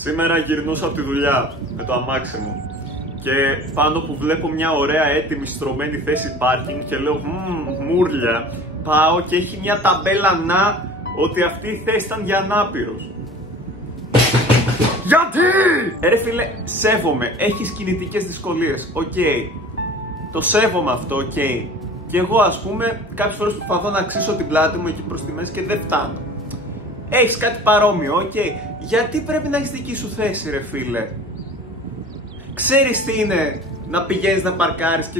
Σήμερα γυρνούσα από τη δουλειά με το αμάξι μου και πάνω που βλέπω μια ωραία έτοιμη στρωμένη θέση πάρκινγκ και λέω μούρλια, πάω και έχει μια ταμπέλα να ότι αυτή η θέση ήταν για ανάπηρους. Γιατί? Ρε φίλε, σέβομαι, έχεις κινητικές δυσκολίες, οκ. Το σέβομαι αυτό, οκ. Και εγώ ας πούμε κάποιες φορές προσπαθώ να αξίσω την πλάτη μου εκεί προς τη μέση και δεν φτάνω. Έχεις κάτι παρόμοιο, οκ. Γιατί πρέπει να έχεις δική σου θέση ρε φίλε? Ξέρεις τι είναι να πηγαίνεις να παρκάρεις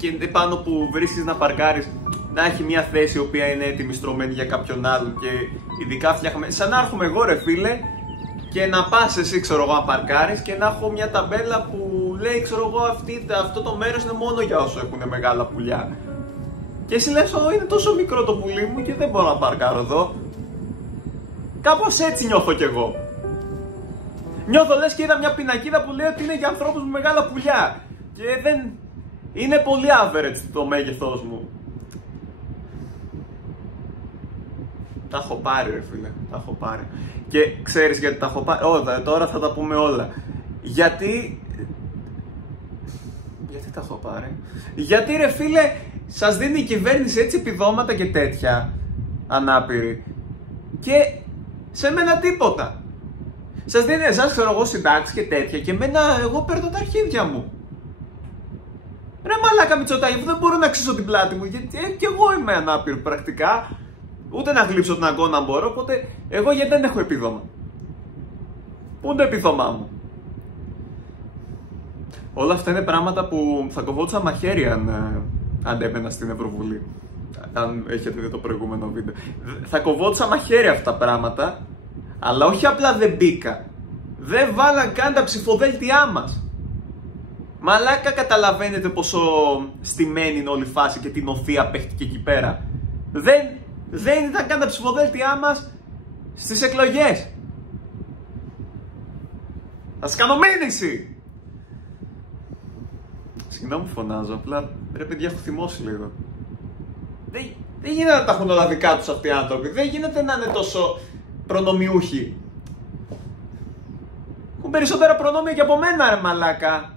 και πάνω που βρίσκεις να παρκάρεις να έχει μια θέση η οποία είναι έτοιμη στρωμένη για κάποιον άλλον και ειδικά φτιάχνουμε. Σαν να έρχομαι εγώ ρε φίλε και να πας εσύ ξέρω εγώ να παρκάρεις και να έχω μια ταμπέλα που λέει ξέρω εγώ αυτό το μέρος είναι μόνο για όσο έχουν μεγάλα πουλιά. Και εσύ λες είναι τόσο μικρό το πουλί μου και δεν μπορώ να παρκάρω εδώ. Κάπως έτσι νιώθω κι εγώ. Νιώθω λες και είδα μια πινακίδα που λέει ότι είναι για ανθρώπους με μεγάλα πουλιά. Και δεν... είναι πολύ average το μέγεθός μου. Τα έχω πάρει ρε φίλε, τα έχω πάρει. Και ξέρεις γιατί τα έχω πάρει? Τώρα θα τα πούμε όλα. Γιατί τα έχω πάρει? Γιατί ρε φίλε σας δίνει η κυβέρνηση έτσι επιδόματα και τέτοια ανάπηροι και σε μένα τίποτα. Σας δίνει εσάς ξέρω εγώ συντάξεις και τέτοια και εμένα εγώ παίρνω τα αρχίδια μου. Ρε μαλάκα Μητσοτάκη, δεν μπορώ να αξίσω την πλάτη μου γιατί και εγώ είμαι ανάπηρο πρακτικά. Ούτε να γλύψω την αγκώνα μπορώ, οπότε εγώ γιατί δεν έχω επίδομα? Πού είναι το επίδομά μου? Όλα αυτά είναι πράγματα που θα κοβόντουσα μαχαίρι αν έμενα στην Ευρωβουλή. Αν έχετε δει το προηγούμενο βίντεο. Θα κοβόντουσα μαχαίρι αυτά τα πράγματα, αλλά όχι απλά δεν μπήκα. Δεν βάλαν καν τα ψηφοδέλτιά μας. Μαλάκα καταλαβαίνετε πόσο στημένη είναι όλη η φάση και την οθεία παίχτηκε εκεί πέρα. Δεν ήταν καν τα ψηφοδέλτιά μας στις εκλογές. Θα σας κάνω μήνυση! Συγγνώμη που φωνάζω, απλά ρε παιδιά έχω θυμώσει λίγο. Δεν γίνεται να τα έχουν όλα δικά τους αυτοί οι άνθρωποι. Δεν γίνεται να είναι τόσο προνομιούχοι. Έχουν περισσότερα προνόμια και από μένα ρε μαλάκα.